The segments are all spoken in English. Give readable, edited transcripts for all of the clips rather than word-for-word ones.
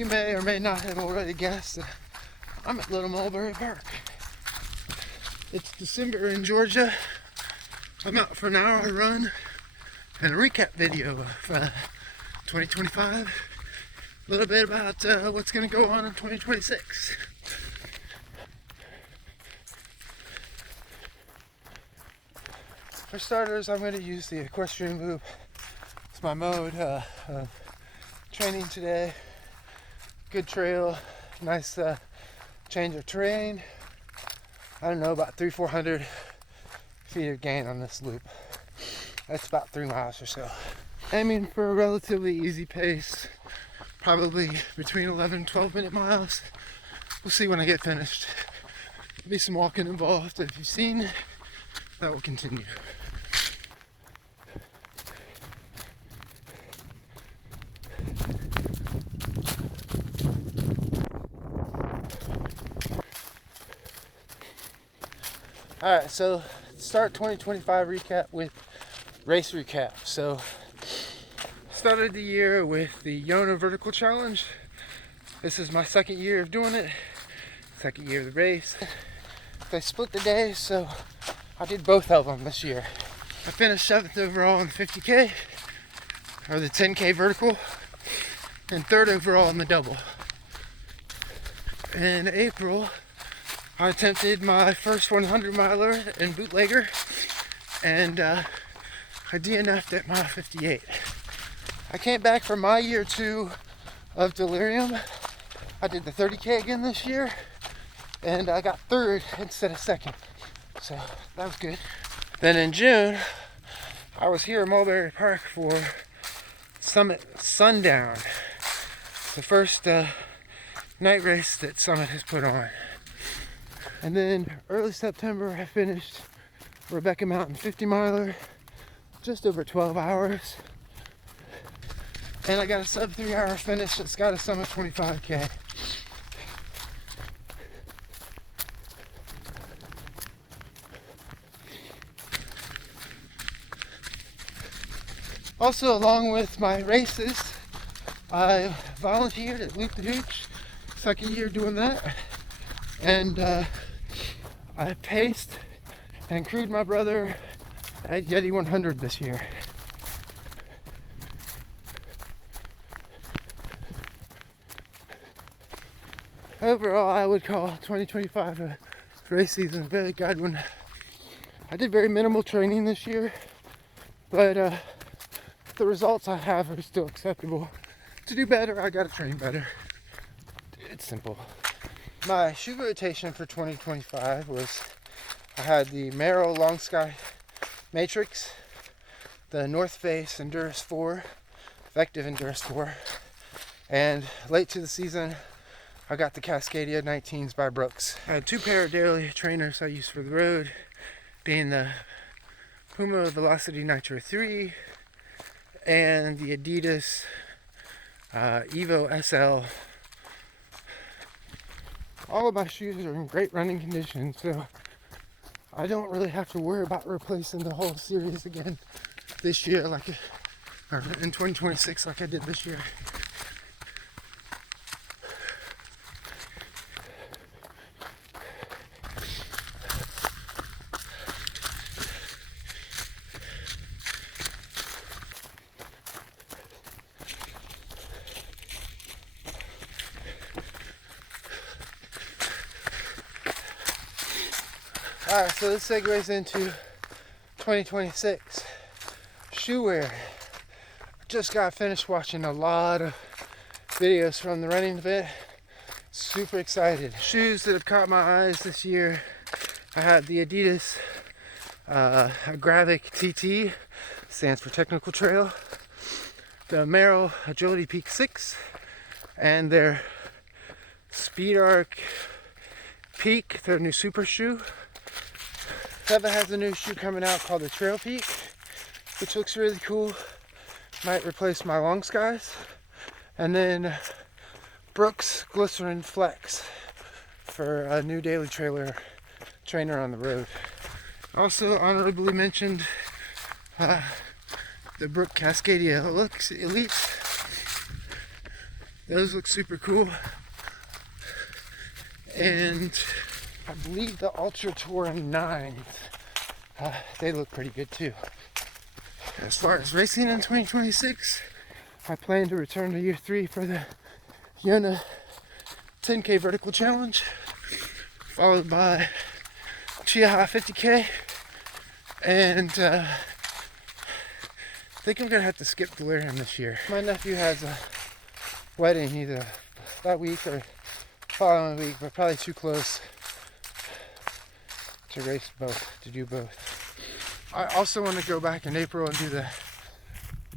You may or may not have already guessed that I'm at Little Mulberry Park. It's December in Georgia. I'm out for an hour run and a recap video of 2025. A little bit about what's going to go on in 2026. For starters, I'm going to use the equestrian loop. It's my mode of training today. Good trail, nice change of terrain. I don't know, about 300-400 feet of gain on this loop. That's about 3 miles or so. Aiming for a relatively easy pace, probably between 11 and 12 minute miles. We'll see when I get finished. There'll be some walking involved. If you've seen, that will continue. Alright, so start 2025 recap with race recap. So, started the year with the Yonah Vertical Challenge. This is my second year of doing it, second year of the race. They split the days, so I did both of them this year. I finished 7th overall in the 50K, or the 10K vertical, and 3rd overall in the double. In April, I attempted my first 100 miler in Bootlegger, and I DNF'd at mile 58. I came back for my year 2 of Delirium. I did the 30K again this year, and I got 3rd instead of 2nd. So that was good. Then in June, I was here at Mulberry Park for Summit Sundown, the first night race that Summit has put on. And then early September, I finished Rebecca Mountain 50 miler, just over 12 hours. And I got a sub 3 hour finish that's got a Summit 25K. Also, along with my races, I volunteered at Loop the Hooch, second year doing that. And I paced and crewed my brother at Yeti 100 this year. Overall, I would call 2025 a race season, a very good one. I did very minimal training this year, but the results I have are still acceptable. To do better, I gotta train better. It's simple. My shoe rotation for 2025 was, I had the Merrell Long Sky Matrix, the North Face Endurance 4, Effective Endurance 4, and late to the season, I got the Cascadia 19s by Brooks. I had 2 pair of daily trainers I use for the road, being the Puma Velocity Nitro 3 and the Adidas Evo SL. All of my shoes are in great running condition, so I don't really have to worry about replacing the whole series again this year, or in 2026 like I did this year. Alright, so this segues into 2026 shoe wear. Just got finished watching a lot of videos from the running event. Super excited. Shoes that have caught my eyes this year, I had the Adidas Gravic TT, stands for Technical Trail, the Merrell Agility Peak 6, and their Speed Arc Peak, their new super shoe. Teva has a new shoe coming out called the Trail Peak, which looks really cool. Might replace my Long Skies. And then Brooks Glycerin Flex for a new daily trainer on the road. Also honorably mentioned the Brooks Cascadia Elite. Those look super cool. And I believe the Ultra Touring 9s, they look pretty good too. As far as racing in 2026, I plan to return to year 3 for the Yonah 10K Vertical Challenge, followed by Chiaha 50K, and I think I'm gonna have to skip Delirium this year. My nephew has a wedding either that week or following week, but probably too close to race both, to do both. I also want to go back in April and do the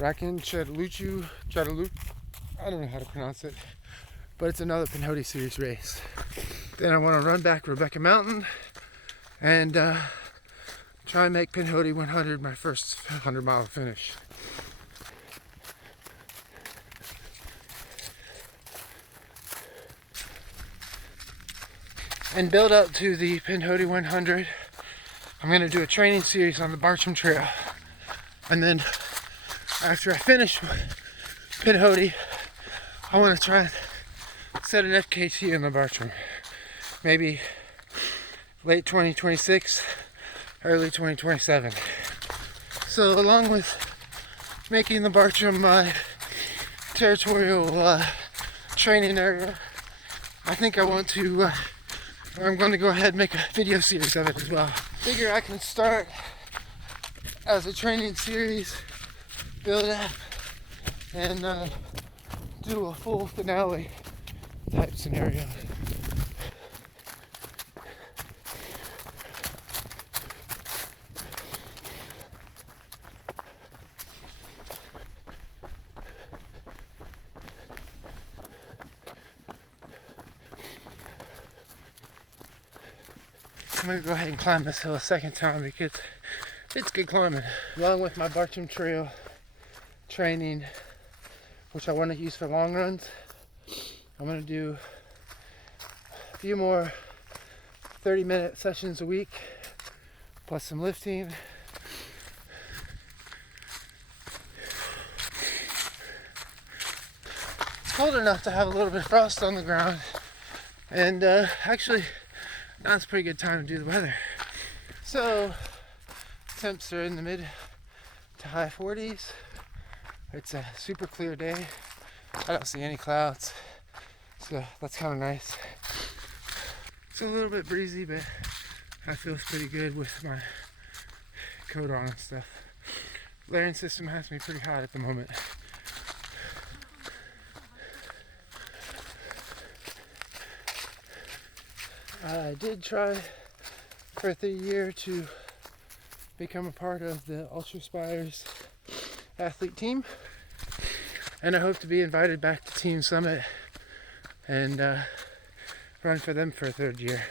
Rakin Chadaluchu, I don't know how to pronounce it, but it's another Pinhoti Series race. Then I want to run back Rebecca Mountain and try and make Pinhoti 100 my first 100-mile finish. And build up to the Pinhoti 100, I'm going to do a training series on the Bartram Trail. And then after I finish Pinhoti, I want to try and set an FKT in the Bartram. Maybe late 2026, early 2027. So along with making the Bartram my territorial training area, I think I want to I'm going to go ahead and make a video series of it as well. Figure I can start as a training series, build up, and do a full finale type scenario. I'm going to go ahead and climb this hill a second time because it's good climbing. Along with my Bartram Trail training, which I want to use for long runs, I'm going to do a few more 30-minute sessions a week, plus some lifting. It's cold enough to have a little bit of frost on the ground, and actually now it's a pretty good time to do the weather. So temps are in the mid to high 40s. It's a super clear day. I don't see any clouds, so that's kind of nice. It's a little bit breezy, but I feel pretty good with my coat on and stuff. Layering system has me pretty hot at the moment. I did try for the year to become a part of the Ultra Spires athlete team, and I hope to be invited back to Team Summit and run for them for a third year.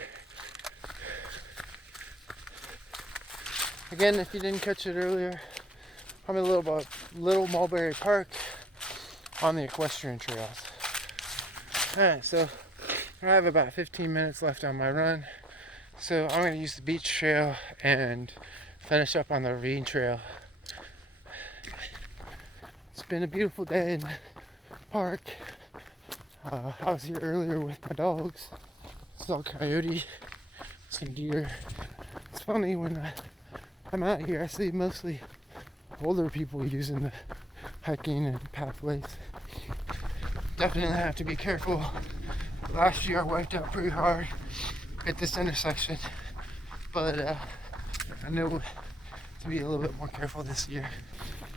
Again, if you didn't catch it earlier, I'm in Little Mulberry Park on the equestrian trails. Alright, so I have about 15 minutes left on my run, so I'm going to use the beach trail and finish up on the ravine trail. It's been a beautiful day in the park. I was here earlier with my dogs. Saw a coyote, some deer. It's funny when I'm out here, I see mostly older people using the hiking and pathways. Definitely have to be careful. Last year I wiped out pretty hard at this intersection, but I know to be a little bit more careful this year.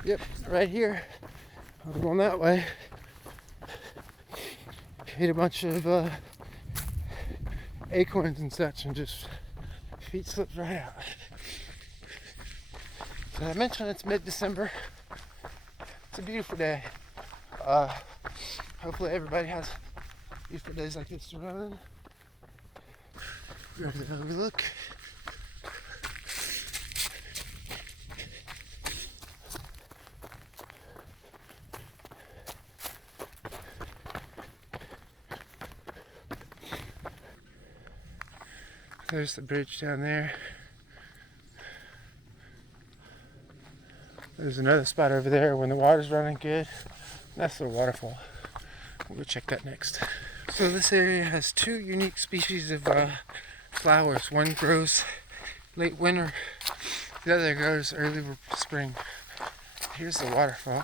Yep, right here. I was going that way. Hit a bunch of acorns and such, and just feet slipped right out. Did I mention it's mid-December? It's a beautiful day. Hopefully everybody has beautiful days like this to run. Grab the overlook. There's the bridge down there. There's another spot over there when the water's running good. That's the waterfall. We'll check that next. So this area has two unique species of flowers. One grows late winter, the other grows early spring. Here's the waterfall.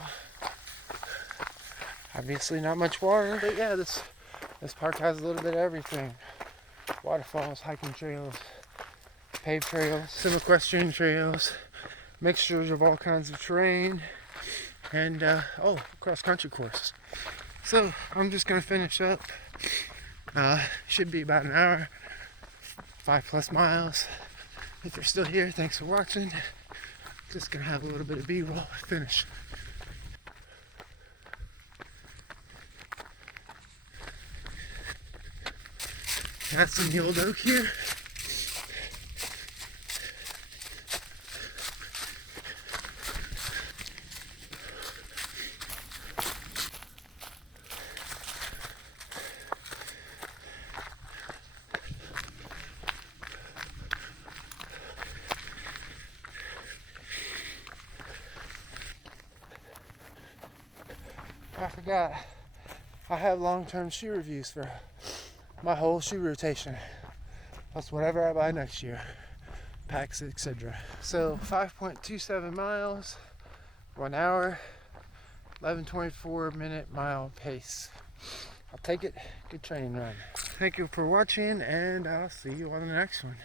Obviously not much water, but yeah, this park has a little bit of everything. Waterfalls, hiking trails, paved trails, some equestrian trails, mixtures of all kinds of terrain, and cross-country course. So I'm just gonna finish up. Should be about an hour, 5+ miles. If you're still here, thanks for watching. Just gonna have a little bit of B-roll finish. Got some the old oak here. I forgot, I have long-term shoe reviews for my whole shoe rotation, plus whatever I buy next year, packs, etc. So 5.27 miles, 1 hour, 11:24 minute mile pace. I'll take it. Good training run. Thank you for watching, and I'll see you on the next one.